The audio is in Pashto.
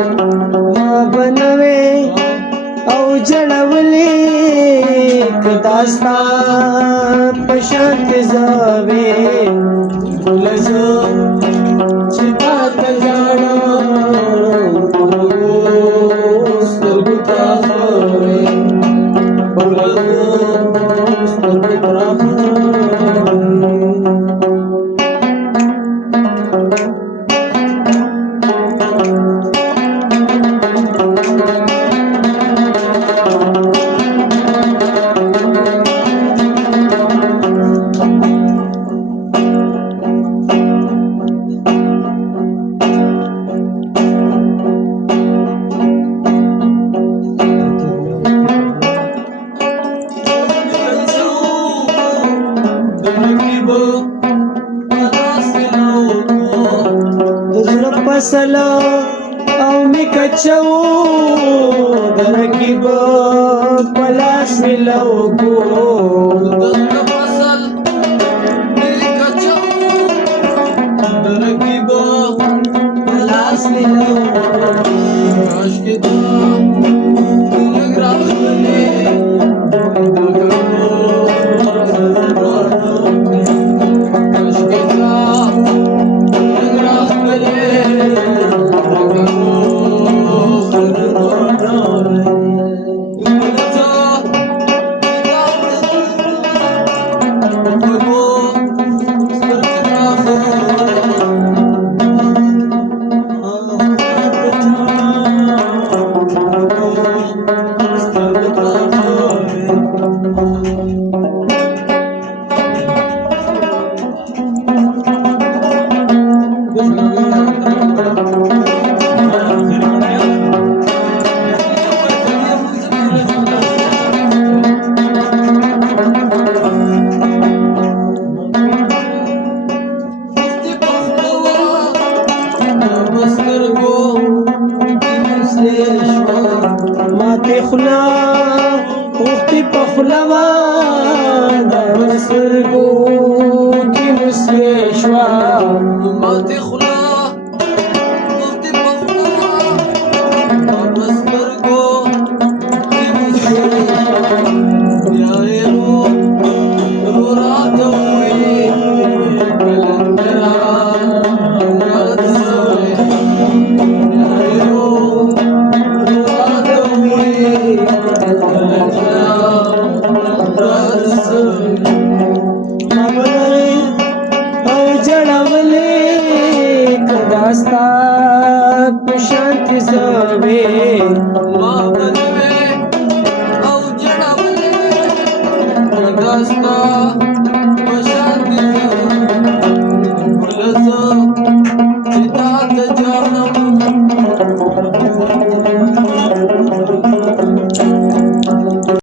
ما بنوي او جړولې کداستا پشانت زوي ولزو چې تا ته جاړم سترګو ته خوي ولزو سترګو ته فصل او می کچو درکیب پلاس ملو کو فصل می کچو درکیب پلاس ملو عشق تو لگراس بنے ماته خلا وختي پخلوا د سرګو کی مسشوا ماته خلا وختي پخلوا د سرګو کی مسشوا یارو رو رات وې کلندرا کداستا پشانت زوي ما بنوي او جړولې کداستا